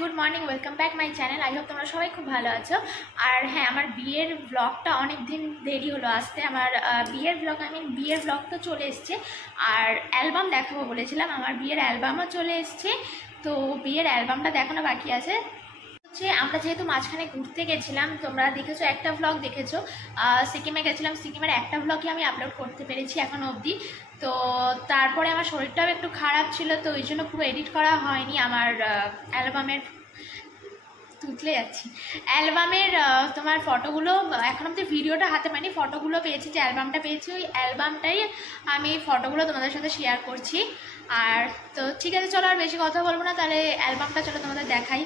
Good morning, welcome back my channel. I hope তোমরা সবাই খুব ভালো আছো। আর হ্যাঁ, আমার বিয়ের ব্লগটা অনেক দিন দেরি হলো আসতে। আমার বিয়ের ব্লগ তো চলে এসছে, আর অ্যালবাম দেখাবো বলেছিলাম, আমার বিয়ের অ্যালবামও চলে এসছে। তো বিয়ের অ্যালবামটা দেখানো বাকি আছে। আমরা যেহেতু মাঝখানে ঘুরতে গেছিলাম, তোমরা দেখেছো, একটা ব্লগ দেখেছো, সিকিমে গেছিলাম। সিকিমের একটা ব্লগই আমি আপলোড করতে পেরেছি এখনো অবধি। তো তারপরে আমার শরীরটাও একটু খারাপ ছিল, তো ওই জন্য পুরো এডিট করা হয়নি। আমার অ্যালবামের তোমার ফটোগুলো এখন অবধি, ভিডিওটা হাতে পাইনি, ফটোগুলো পেয়েছি, যে অ্যালবামটা পেয়েছি ওই অ্যালবামটাই আমি ফটোগুলো তোমাদের সাথে শেয়ার করছি। আর তো ঠিক আছে, চলো আর বেশি কথা বলবো না, তাহলে অ্যালবামটা চলো তোমাদের দেখাই।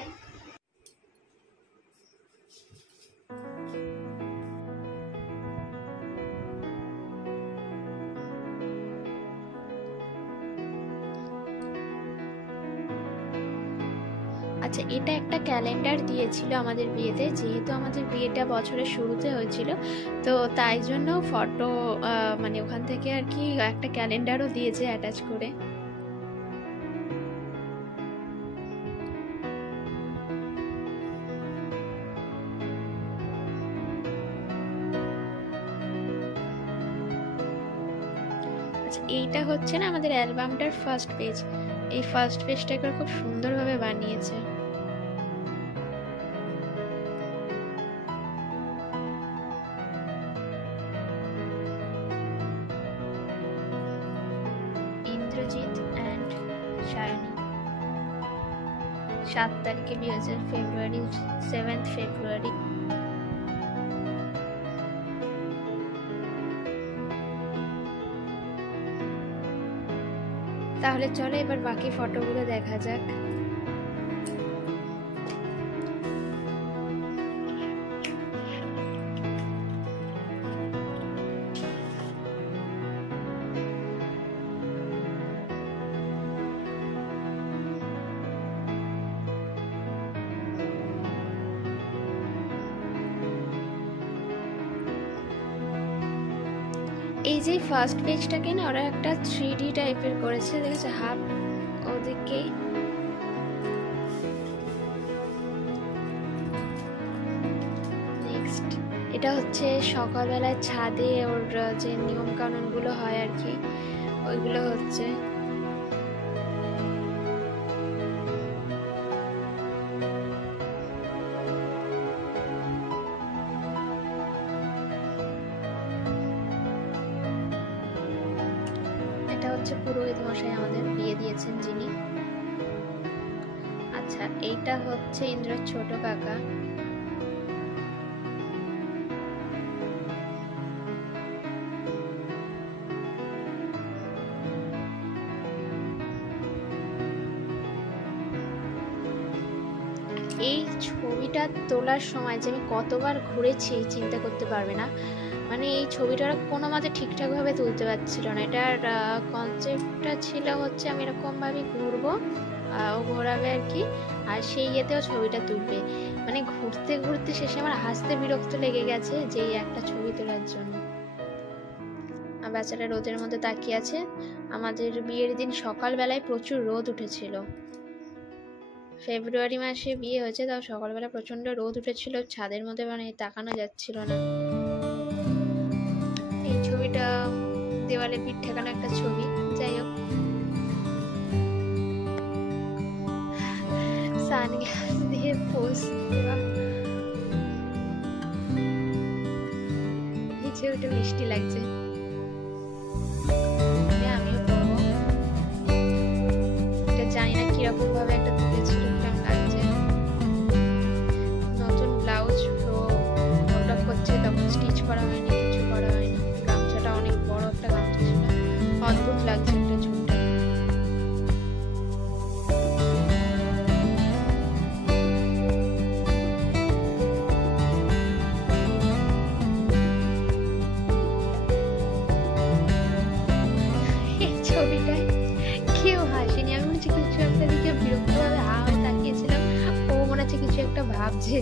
আচ্ছা, এটা একটা ক্যালেন্ডার দিয়েছিল আমাদের বিয়েতে, যেহেতু আমাদের বিয়েটা বছরের শুরুতে হয়েছিল, তো তাই জন্য ফটো মানে ওখান থেকে আর কি একটা ক্যালেন্ডারও দিয়েছে অ্যাটাচ করে। আচ্ছা, এইটা হচ্ছে না আমাদের অ্যালবামটার ফার্স্ট পেজ। এই ফার্স্ট পেজটাকে খুব সুন্দরভাবে বানিয়েছে। ইন্দ্রজিৎ অ্যান্ড সায়নী, 7 তারিখে বিয়ে হয়েছে, ফেব্রুয়ারি 7 ফেব্রুয়ারি। তাহলে চলো এবার বাকি ফটোগুলো দেখা যাক। এই যে ফার্স্ট পেজটাকে না ওরা একটা 3D টাইপের করেছে, দেখেছো, হাফ ওদিকে। নেক্সট এটা হচ্ছে সকালবেলায় ছাদে ওর যে নিয়ম কানুনগুলো হয় আর কি, ওইগুলো হচ্ছে। পুরোহিত মশাই আমাদের বিয়ে দিয়েছেন যিনি। আচ্ছা, এইটা হচ্ছে ইন্দ্রের ছোট কাকা। এই ছবিটা তোলার সময় যে আমি কতবার ঘুরেছি চিন্তা করতে পারবে না। মানে এই ছবিটা কোনো মতে ঠিকঠাকভাবে তুলতে পারছিল না। এটার কনসেপ্টটা ছিল হচ্ছে আমি এরকমভাবে ঘুরবো, ও ঘোরাবে আর কি, আর সেই ইয়েতেও ছবিটা তুলবে। মানে ঘুরতে ঘুরতে শেষে আমার হাসতে বিরক্ত লেগে গেছে যে একটা ছবি তোলার জন্য। বেচারা রোদের মধ্যে তাকিয়ে আছে। আমাদের বিয়ের দিন সকালবেলায় প্রচুর রোদ উঠেছিল। ফেব্রুয়ারি মাসে বিয়ে হয়েছে, তাও সকালবেলা প্রচন্ড রোদ উঠেছিল, ছাদের মধ্যে মানে তাকানো যাচ্ছিল না। এই ছবিটা দেওয়ালে পিঠ ঠেকানো একটা ছবি। যাই হোক, সানগ্লাস দিয়ে পোজ দেওয়া। এই ছবিটা মিষ্টি লাগছে। আমিও করবো, এটা জানি না কিরকম ভাবে একটা তুলেছিল, কিরকম লাগছে। নতুন ব্লাউজ প্রোডাক্ট করছে, তখন স্টিচ করা হয়নি, কিছু করা হয়নি। গামছাটা অনেক বড় একটা গামছা ছিল, অদ্ভুত লাগছে একটা চুলটা। এই ছবিটায় কেউ হাসেনি। আমি মনে হচ্ছে কিছু একটা দিকে বিরক্তভাবে হা হয়ে তাকিয়েছিলাম, ও মনে হচ্ছে কিছু একটা ভাবছে।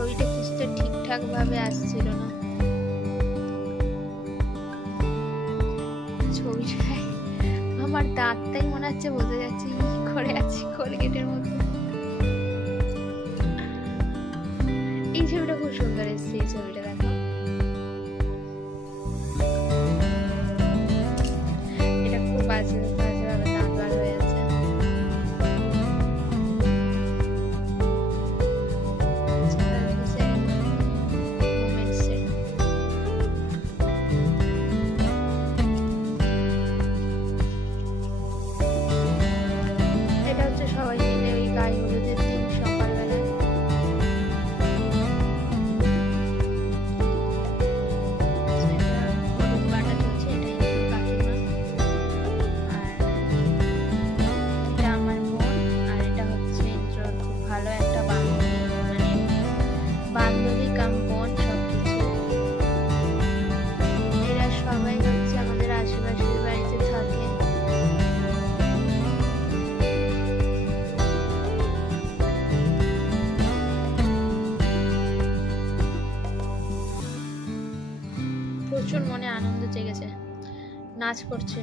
ছবিটা কিছুটা ঠিকঠাক ভাবে আসছিল না। ছবিটায় আমার দাঁতটাই মনে হচ্ছে বোঝা যাচ্ছে করে আছি কোলগেটের মতো। এই ছবিটা খুব সুন্দর এসেছে। এই ছবিটা দেখো, এটা খুব বাজে ভাবে দাঁত বার হয়ে আছে। এটা হচ্ছে সবাই মিলে ওই গায়ে হলুদের দিন সকালবেলা হলুদ বাটা চলছে। এটাই কাকিমা, আর এটা আমার বোন, আর এটা হচ্ছে খুব ভালো একটা বান্ধবী, মানে বান্ধবী কাম বোন সবকিছু। এরা সবাই হচ্ছে আমাদের আশেপাশের বাড়িতে থাকে। প্রচুর মনে আনন্দ জেগেছে, নাচ করছে।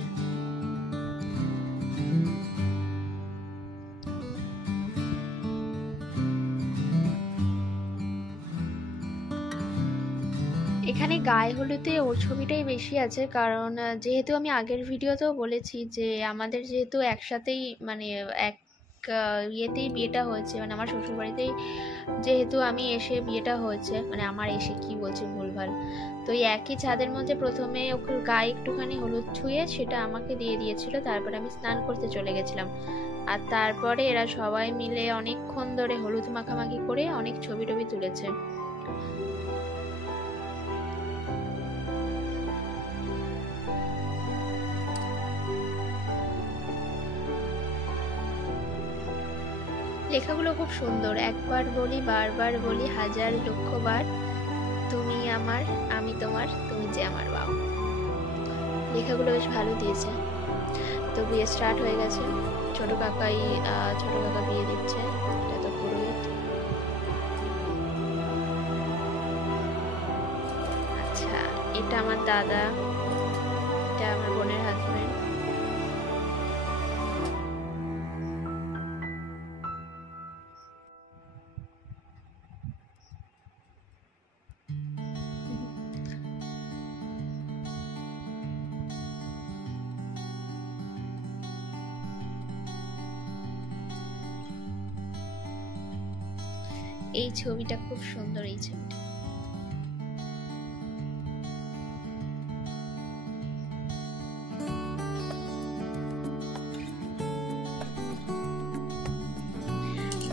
এখানে গায়ে হলুদে ওর ছবিটাই বেশি আছে, কারণ যেহেতু আমি আগের ভিডিওতেও বলেছি যে আমাদের যেহেতু একসাথেই মানে এক ইয়েতেই বিয়েটা হয়েছে, মানে আমার শ্বশুরবাড়িতেই যেহেতু আমি এসে বিয়েটা হয়েছে, মানে আমার এসে কি বলছি ভুলভাল, তো এই একই ছাদের মধ্যে প্রথমে ওকে গায়ে একটুখানি হলুদ ছুঁয়ে সেটা আমাকে দিয়ে দিয়েছিল, তারপরে আমি স্নান করতে চলে গেছিলাম। আর তারপরে এরা সবাই মিলে অনেকক্ষণ ধরে হলুদ মাখামাখি করে অনেক ছবি টবি তুলেছে। লেখাগুলো খুব সুন্দর। একবার বলি, বারবার বলি, হাজার লক্ষ বার, তুমি আমার, আমি তোমার, তুমি যে আমার বাবা। লেখাগুলো বেশ ভালো দিয়েছে। তো বিয়ে স্টার্ট হয়ে গেছে। ছোট কাকা বিয়ে দিচ্ছে। এটা তো পুরোহিত। আচ্ছা, এটা আমার দাদা, এটা আমার বোনের হাজবেন্ড। এই ছবিটা খুব সুন্দর। এই ছবিটা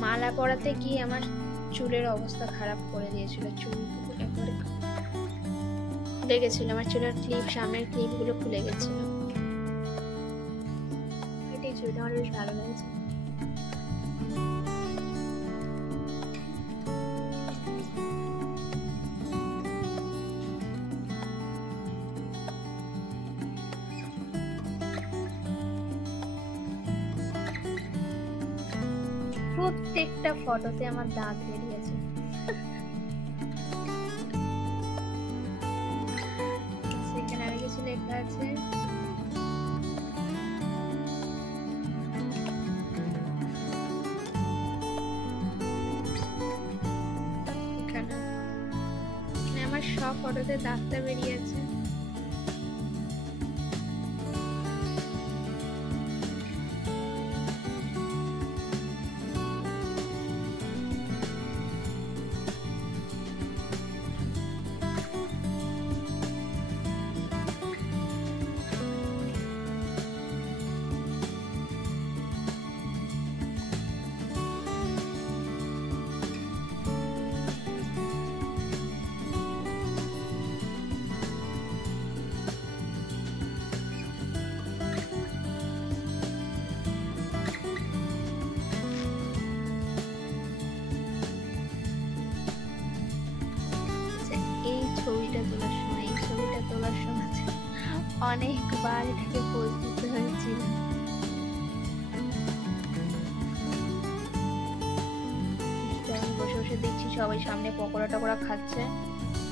মালা পরাতে গিয়ে আমার চুলের অবস্থা খারাপ করে দিয়েছিল। চুল একবারে খুলে গেছিল, আমার চুলের ক্লিপ, সামনের ক্লিপ গুলো খুলে গেছিল। এই চুলটা আমার বেশ ভালো লাগছে। প্রত্যেকটা ফটোতে আমার দাঁত বেরিয়েছে। সেখানে আর কিছু লেখা আছে। এখানে আমার সব ফটোতে দাঁতটা বেরিয়েছে। ছবিটা তোলার সময় অনেকবার এটাকে পোজ দিতে হয়েছিল। বসে বসে দেখছি সবাই সামনে পকোড়া টকোড়া খাচ্ছে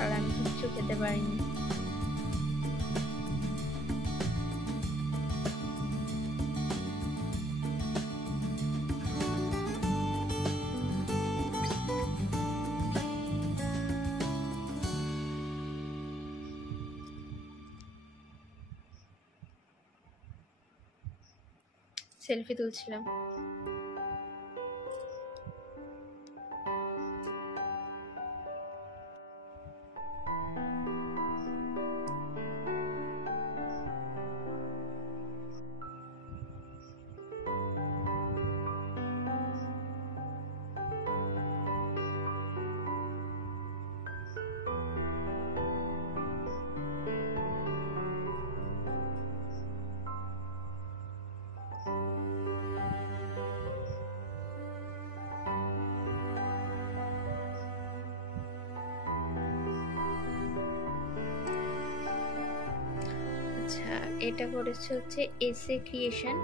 আর আমি কিচ্ছু খেতে পারিনি। সেলফি তুলছিলাম। আচ্ছা, এটা করেছে হচ্ছে এসএ ক্রিয়েশন,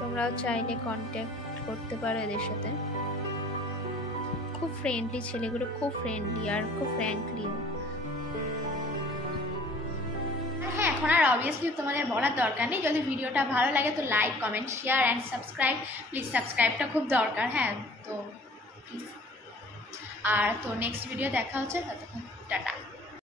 তোমরাও চাইলে কন্ট্যাক্ট করতে পারো এদের সাথে। খুব ফ্রেন্ডলি ছেলেগুলো, খুব ফ্রেন্ডলি আর খুব ফ্র্যাঙ্কলি। হ্যাঁ, এখন আর অবভিয়াসলি তোমাদের বলার দরকার নেই, যদি ভিডিওটা ভালো লাগে তো like comment share and subscribe, please সাবস্ক্রাইবটা খুব দরকার। হ্যাঁ, তো প্লিজ। আর তো নেক্সট ভিডিও দেখা হচ্ছে, ততক্ষণ টাটা।